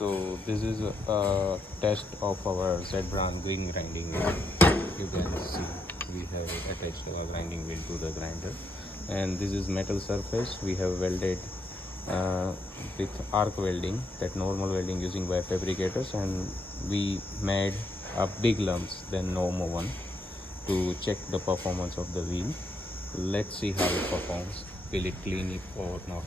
So this is a test of our Z brand green grinding wheel. You can see we have attached our grinding wheel to the grinder, and this is metal surface. We have welded uh, with arc welding, that normal welding using by fabricators, and we made a big lumps than normal one to check the performance of the wheel. Let's see how it performs. Will it clean it or not?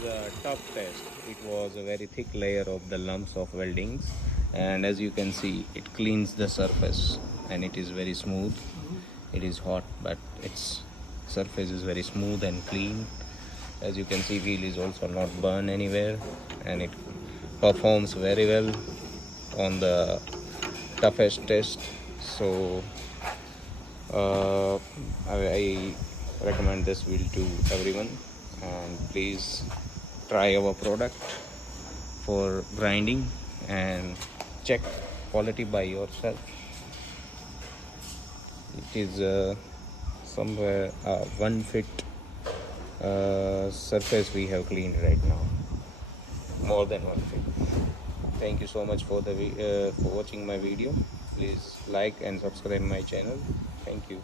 was a tough test. It was a very thick layer of the lumps of weldings, and as you can see, it cleans the surface and it is very smooth. It is hot, but its surface is very smooth and clean. As you can see, wheel is also not burned anywhere, and it performs very well on the toughest test. So uh, I recommend this wheel to everyone, and please try our product for grinding and check quality by yourself. It is somewhere 1 foot surface we have cleaned right now, more than 1 foot. Thank you so much for the for watching my video. Please like and subscribe my channel. Thank you.